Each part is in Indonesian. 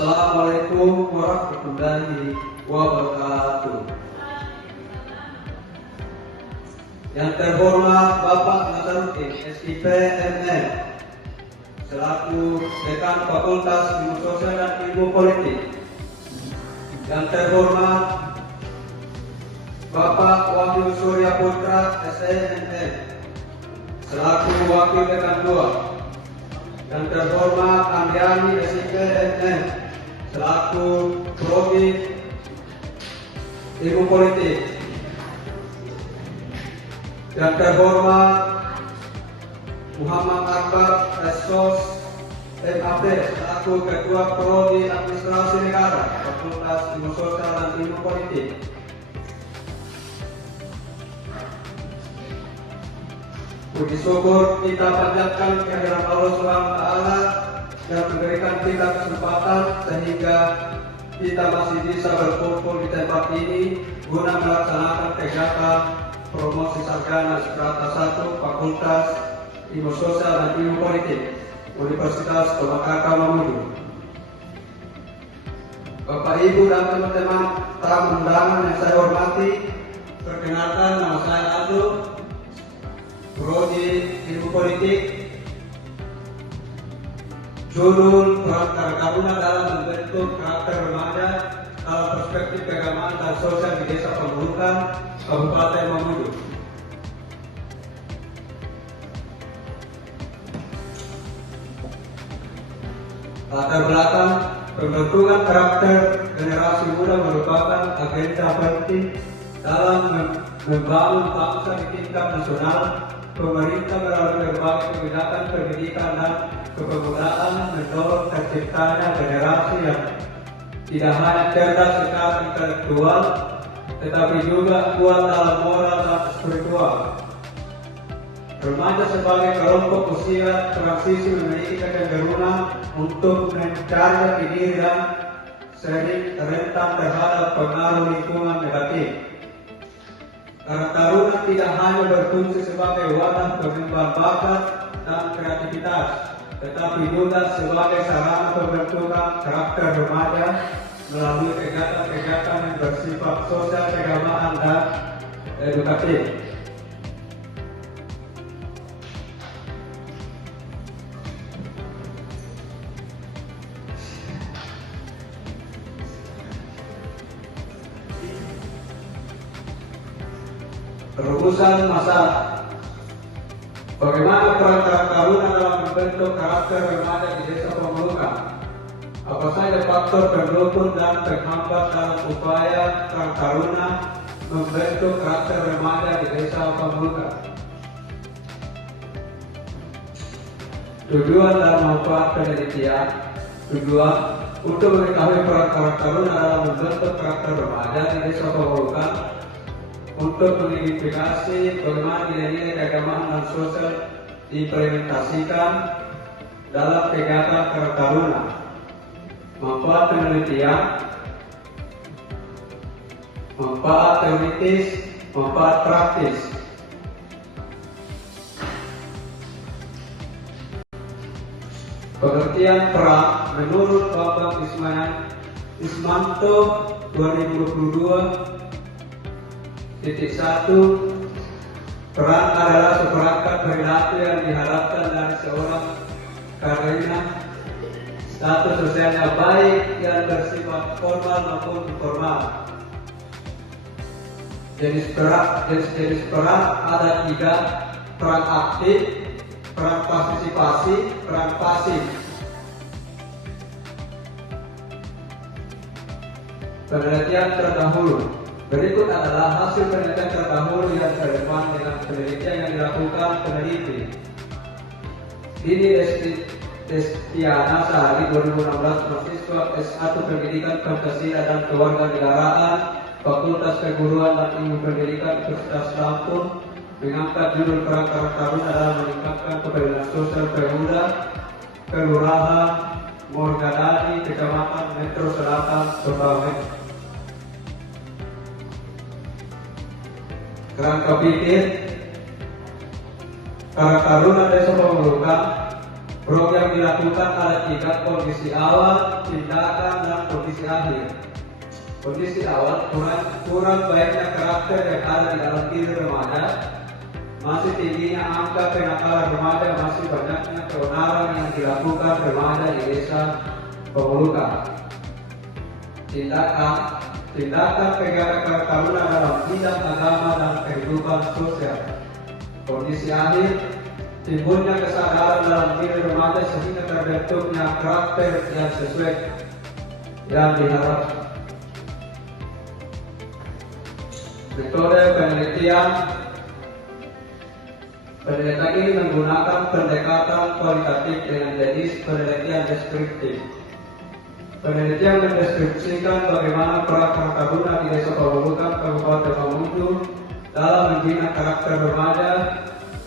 Assalamualaikum warahmatullahi wabarakatuh. Yang terhormat Bapak Nazaruddin, SIP MM, selaku Dekan Fakultas Ilmu Sosial dan Ilmu Politik. Yang terhormat Bapak Wahyu Surya Putra, SNM, selaku Wakil Dekan 2. Yang terhormat Andiani, SIP MM, selaku Prodi Ilmu Politik. Yang terhormat Muhammad Akbar, SOS MAP, selaku Ketua Prodi Administrasi Negara, Fakultas Ilmu Sosial dan Ilmu Politik. Puji syukur kita panjatkan kehadiran Allah SWT yang memberikan kita kesempatan sehingga kita masih bisa berkumpul di tempat ini guna melaksanakan kegiatan promosi sarjana strata 1 Fakultas Ilmu Sosial dan Ilmu Politik Universitas Tomakaka Mamuju. Bapak, Ibu, dan teman-teman tamu undangan yang saya hormati, perkenalkan, nama saya Aldo, Prodi Ilmu Politik, judul peran Kartaruna dalam membentuk karakter remaja dalam perspektif keagamaan dan sosial di Desa Pemulukan, Kabupaten Mamuju. Latar belakang pembentukan karakter generasi muda merupakan agenda penting dalam membangun bangsa di tingkat nasional. Pemerintah melalui berbagai kebijakan pendidikan dan kepemudaan mendorong terciptanya generasi yang tidak hanya cerdas secara intelektual, tetapi juga kuat dalam moral dan spiritual. Remaja sebagai kelompok usia transisi memiliki kecenderungan untuk mencari diri dan sering rentan terhadap pengaruh lingkungan negatif. Kartaruna tidak hanya berfungsi sebagai wadah pengembang bakat dan kreativitas, tetapi juga sebagai sarana pembentukan karakter remaja melalui kegiatan-kegiatan yang bersifat sosial, keagamaan, dan edukatif. Rumusan masalah. Bagaimana peran Kartaruna dalam membentuk karakter remaja di Desa Pemulukan? Apa saja faktor pendukung dan penghambat dalam upaya Kartaruna membentuk karakter remaja di Desa Pemulukan? Tujuan dan manfaat penelitian. Tujuan untuk mengetahui peran Kartaruna dalam membentuk karakter remaja di Desa Pemulukan, untuk mengidentifikasi bagaimana nilai-nilai keagamaan dan sosial diimplementasikan dalam kegiatan Kartaruna. Manfaat penelitian, manfaat teoritis, manfaat praktis. Pengertian peran menurut Bapak Ismanto 2022. 1. Peran adalah seperangkat perilaku yang diharapkan dari seorang karena status sosialnya baik yang bersifat formal maupun informal. Jenis peran ada 3: peran aktif, peran partisipasi, peran pasif. Penelitian terdahulu. Berikut adalah hasil penelitian terdahulu yang relevan dengan penelitian yang dilakukan peneliti. Dini Destiana Sari 2016, mahasiswa S1 Pendidikan Pancasila dan Kewarganegaraan, Fakultas Keguruan dan Ilmu Pendidikan Universitas Lampung, mengangkat judul peran Kartaruna dalam meningkatkan kepedulian sosial pemuda, kelurahan Morgadani, Kecamatan Metro Selatan, Surabaya. Kerangka pikir Kartaruna Desa Pemulukan Program dilakukan ada 3 kondisi awal, tindakan, dan kondisi akhir. Kondisi awal, kurang baiknya karakter yang ada di dalam diri remaja, masih tingginya angka kenakalan remaja, masih banyaknya keonaran yang dilakukan remaja di desa Pemulukan. Tindakan kegiatan Kartaruna dalam bidang agama dan kehidupan sosial. Kondisi akhir, timbulnya kesadaran dalam diri remaja sehingga terbentuknya karakter yang sesuai yang diharapkan. Metode penelitian ini menggunakan pendekatan kualitatif dengan jenis penelitian deskriptif. Penelitian mendeskripsikan bagaimana peran Kartaruna di Desa Pemulukan, Kabupaten Mamuju dalam membina karakter remaja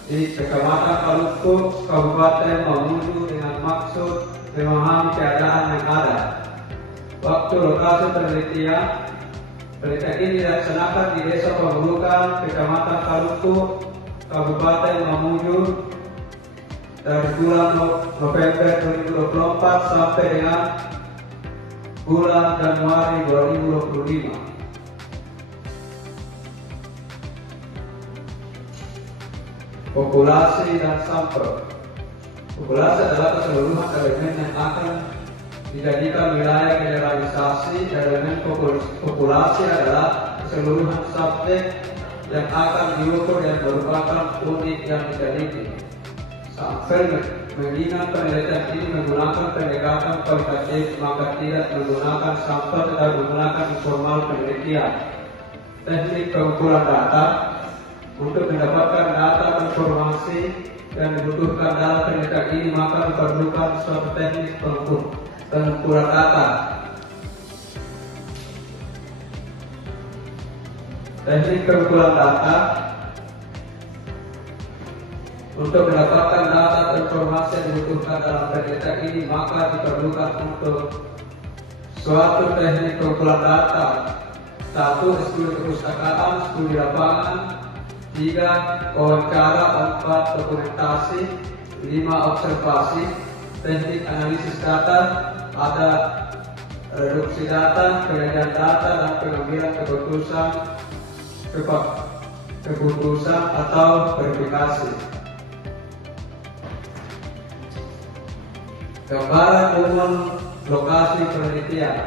di Kecamatan Paluku, Kabupaten Mamuju dengan maksud memahami keadaan yang ada. Waktu lokasi penelitian ini dilaksanakan di Desa Pemulukan, Kecamatan Paluku, Kabupaten Mamuju dari bulan November 2024 sampai dengan bulan Januari 2025. Populasi dan sampel. Populasi adalah keseluruhan elemen yang akan dijadikan wilayah generalisasi. Elemen populasi adalah keseluruhan subjek yang akan diukur yang merupakan unik yang diteliti. Sampel mengingat penelitian ini menggunakan pendekatan kualitatif, maka tidak menggunakan sampel tetapi menggunakan informal penelitian. Teknik pengumpulan data. Untuk mendapatkan data informasi yang dibutuhkan dalam penelitian ini, maka diperlukan suatu teknik pengumpulan data. Teknik pengumpulan data. Untuk mendapatkan data atau informasi yang dibutuhkan dalam penelitian ini, maka diperlukan untuk suatu teknik pengumpulan data. 1. Studi perpustakaan, studi lapangan. 3. Wawancara. 4. Dokumentasi. 5. Observasi. Teknik analisis data. Ada reduksi data, penyajian data, dan pengambilan keputusan atau verifikasi. Gambaran umum lokasi penelitian.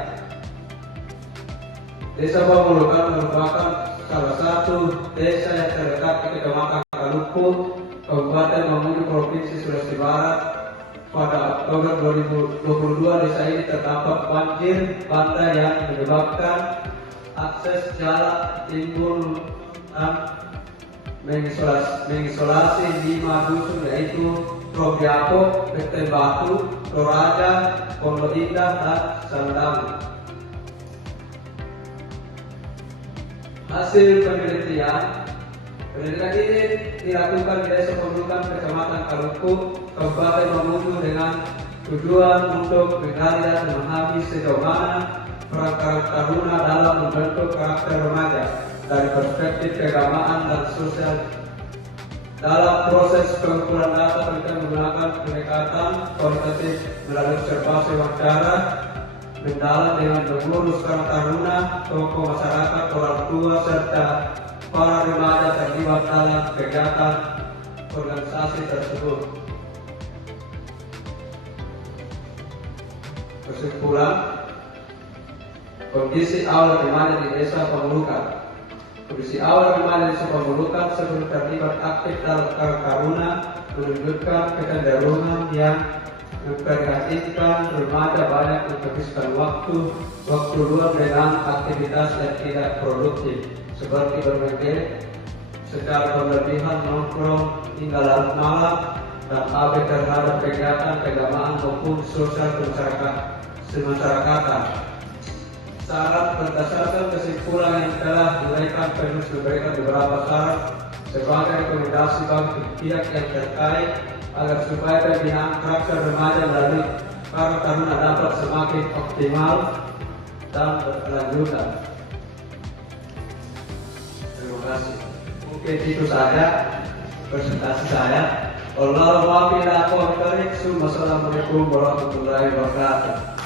Desa Pemulukan merupakan salah satu desa yang terletak di Kecamatan Paluku, Kabupaten Mamuju, Provinsi Sulawesi Barat. Pada Oktober 2022, desa ini terdampak banjir bandang yang menyebabkan akses jalan timbul dan mengisolasi 5 dusun, yaitu Progiapo, Pete Batu, Toraja, Pondok Indah, dan Sandamu. Hasil penelitian ini dilakukan di Desa Pemulukan, Kecamatan Paluku, Kabupaten Mamuju dengan tujuan untuk menggali dan memahami sejauh mana peran Kartaruna dalam membentuk karakter remaja dari perspektif keagamaan dan sosial. Dalam proses pengumpulan data, kita menggunakan pendekatan kualitatif melalui observasi wawancara mendalam dengan mengurus Kartaruna, tokoh masyarakat, orang tua, serta para remaja terlibat dalam kegiatan organisasi tersebut. Kesimpulan, kondisi awal remaja di Desa Pemulukan. Kondisi awal remaja di Desa Pemulukan sebelum terlibat aktif dalam Kartaruna menunjukkan kecenderungan yang memperhatikan remaja banyak menghabiskan waktu luang dengan aktivitas yang tidak produktif seperti bermain secara berlebihan, nongkrong hingga larut malam, dan abai terhadap kegiatan keagamaan maupun sosial kemasyarakatan. Saran berdasarkan kesimpulan yang telah diberikan, penulis memberikan beberapa saran sebagai rekomendasi bagi pihak yang terkait agar supaya pembinaan karakter remaja melalui Kartaruna dapat semakin optimal dan berkelanjutan. Terima kasih. Mungkin itu saja presentasi saya. Allahumma bila aku Assalamualaikum warahmatullahi wabarakatuh.